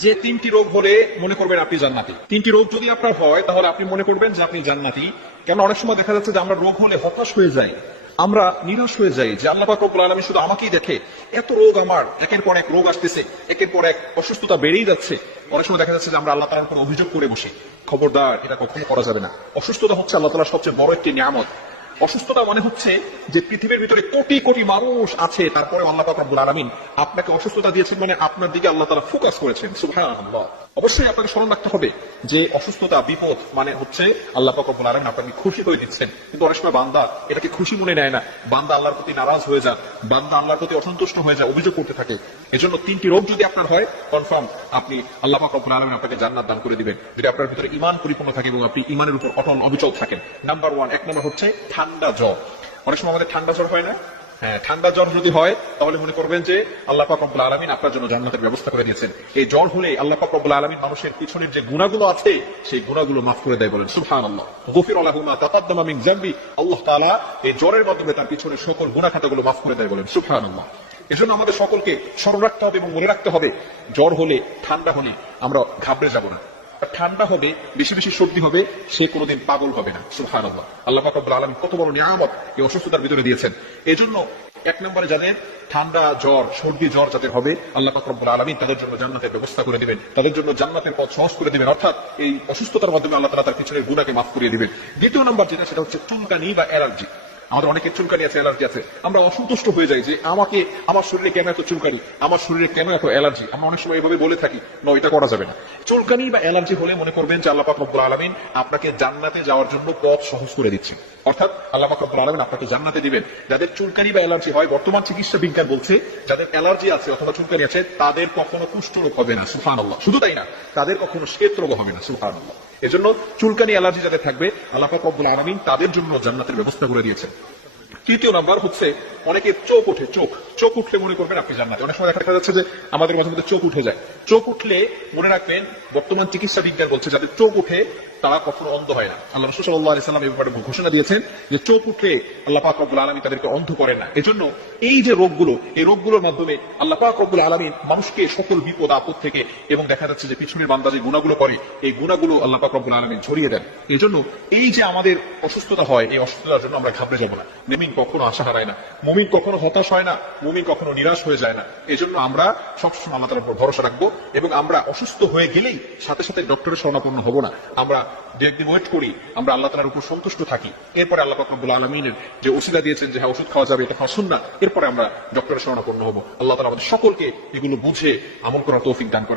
যে তিনটি রোগ হলে মনে করবেন আপনি জান্নাতি। তিনটি রোগ যদি আপনার হয়, তাহলে আপনি মনে করবেন যে আপনি জান্নাতি। কেন অনেক সময় দেখা যাচ্ছে যে আমরা রোগ হলে হতাশ হয়ে যাই। আমরা নিরাশ হয়ে যাই যে আল্লাহ পাক রব্বুল আলামিন শুধু আমাকেই দেখে। এত রোগ আমার, একের পর এক রোগ আসতেছে, একের পর এক অসুস্থতা বেড়েই যাচ্ছে। অনেক সময় দেখা যাচ্ছে যে আমরা আল্লাহ তাআলার উপর অভিযোগ করে বসি। খবরদার, এটা কখনো করা যাবে না। অসুস্থতা হচ্ছে আল্লাহ তাআলার সবচেয়ে বড় একটি নিয়ামত। অসুস্থতা মানে হচ্ছে যে পৃথিবীর ভিতরে কোটি কোটি মানুষ আছে তারপরে আল্লাহ পাক রব্বুল আলামিন আপনাকে অসুস্থতা দিয়েছেন মানে আপনার দিকে আল্লাহ তাআলা ফোকাস করেছেন। অবশ্যই আপনাকে স্মরণ রাখতে হবে যে অসুস্থতা, বিপদ মানে হচ্ছে আল্লাহ পাক রব্বুল আলামিন আপনাকে খুশি করে দিচ্ছেন। কিন্তু অনেক সময় বান্দা এটাকে খুশি মনে নেয় না। বান্দা আল্লাহর প্রতি নারাজ হয়ে যান বান্দা আল্লাহর প্রতি অসন্তুষ্ট হয়ে যায়, অভিযোগ করতে থাকে। এজন্য তিনটি রোগ যদি আপনার হয় কনফার্ম আপনি আল্লাহ পাক রব্বুল আলামিন আপনাকে জান্নাত দান করে দিবেন। যদি আপনার ভিতরে ইমান পরিপূর্ণ থাকে এবং আপনি ইমানের উপর অটল অবিচল থাকেন। নাম্বার ওয়ান এক নম্বর হচ্ছে ঠান্ডা। জ্বর। অনেক সময় আমাদের ঠান্ডা জ্বর হয় না? হ্যাঁ ঠান্ডা জ্বর যদি হয়, তাহলে মনে করবেন যে আল্লাহ পাক রব্বুল আলামিন আপনার জন্য জান্নাতের ব্যবস্থা করে দিয়েছেন। এই জ্বর হলে আল্লাহ পাক রব্বুল আলামিন মানুষের পিছনের যে গুণাগুলো আছে, সেই গুণাগুলো মাফ করে দেয় বলেন, সুবহানাল্লাহ। গফির আলাহু মা তাকাদ্দামা মিন আল্লাহ তাআলা এই জ্বরের মাধ্যমে তার পিছনের সকল গুনাহ খাতাগুলো মাফ করে দেয় বলেন, সুবহানাল্লাহ। এজন্য আমাদের সকলকে স্মরণ রাখতে হবে এবং মনে রাখতে হবে, জ্বর হলে ঠান্ডা হলে আমরা ঘাবড়ে যাব না। ঠান্ডা হবে, বেশি বেশি সর্দি হবে, সে কোনোদিন পাগল হবে না সুহান আল্লাহ আল্লাহ পাকাবুল আলম কত বড় নিয়ামত এই অসুস্থতার ভিতরে দিয়েছেন। এজন্য এক নম্বরে যাদের ঠান্ডা জ্বর, সর্দি জ্বর যাদের হবে, আল্লাহ পাকরবুল আলমী তাদের জন্য জান্নাতের ব্যবস্থা করে দিবেন, তাদের জন্য জান্নাতের পথ সহজ করে দিবেন। অর্থাৎ এই অসুস্থতার মাধ্যমে আল্লাহ তালা তার পিছনের গুণাকে মাফ করিয়ে দিবেন। দ্বিতীয় নম্বর যেটা, সেটা হচ্ছে চুলকানি বা অ্যালার্জি। আমাদের অনেকের চুলকানি আছে, অ্যালার্জি আছে। আমরা অসন্তুষ্ট হয়ে যাই যে আমাকে, আমার শরীরে কেন এত চুলকানি? আমার শরীরে কেন এত অ্যালার্জি? আমরা অনেক সময় এভাবে বলে থাকি, ন, এটা করা যাবে না। চুলকানি বা অ্যালার্জি হলে মনে করবেন যে আল্লাহ রব্বুল আলামিন আপনাকে জান্নাতে যাওয়ার জন্য পথ সহজ করে দিচ্ছে। অর্থাৎ আল্লাহ রব্বুল আলামিন আপনাকে জান্নাতে দিবেন। যাদের চুলকানি বা অ্যালার্জি হয়, বর্তমান চিকিৎসা বিজ্ঞান বলছে, যাদের অ্যালার্জি আছে অথবা চুলকানি আছে, তাদের কখনো কুষ্ঠরোগ হবে না, সুবহানাল্লাহ। শুধু তাই না, তাদের কখনো শ্বেত রোগ হবে না, সুবহানাল্লাহ। এজন্য চুলকানি, অ্যালার্জি যাদের থাকবে, আল্লাহ রব্বুল আলামিন তাদের জন্য জান্নাতের ব্যবস্থা করে দিয়েছেন। তৃতীয় নাম্বার হচ্ছে অনেকে চোখ ওঠে, চোখ। চোখ উঠলে মনে করবেন আপনি জান্নাতে। অনেক সময় দেখা যাচ্ছে যে আমাদের মাঝে মধ্যে চোখ উঠে যায়। চোখ উঠলে মনে রাখবেন, বর্তমান চিকিৎসা বিজ্ঞান বলছে, যাদের চোখ উঠে তারা কখনো অন্ধ হয় না। আল্লাহ রসুল সাল্লাহ আলি সাল্লাম এই ব্যাপারে ঘোষণা দিয়েছেন যে চোখ উঠলে আল্লাহ পাক রব্বুল আলমী তাদেরকে অন্ধ করেন না। এজন্য এই যে রোগগুলো, এই রোগগুলোর মাধ্যমে আল্লাহ পাক রব্বুল আলমিন মানুষকে সকল বিপদ, আপদ থেকে এবং দেখা যাচ্ছে যে পিছনের বান্দা যে গুণাগুলো করে, এই গুণাগুলো আল্লাহ পাক রব্বুল আলমিন ছড়িয়ে দেন। এই জন্য এই যে আমাদের অসুস্থতা হয়, এই অসুস্থতার জন্য আমরা ঘাবড়ে যাব না। মুমিন কখনো আশা হারায় না। মুমিন কখনো হতাশ হয় না, মুমিন কখনো নিরাশ হয়ে যায় না। এই জন্য আমরা সবসময় আল্লাহ তালার উপর ভরসা রাখব এবং আমরা অসুস্থ হয়ে গেলেই সাথে সাথে ডক্টরের শরণাপন্ন হব না। আমরা দু ওয়েট করি, আমরা আল্লাহ তালার উপর সন্তুষ্ট থাকি। এরপরে আল্লাহ পাকরবুল আলমিনের যে ওসিলা দিয়েছেন যে হ্যাঁ ওষুধ খাওয়া যাবে, এটা খাওয়া শুন না এরপরে আমরা ডক্টরের শরণাপন্ন হব। আল্লাহ তালা আমাদের সকলকে এগুলো বুঝে আমল করার তৌফিক দান করে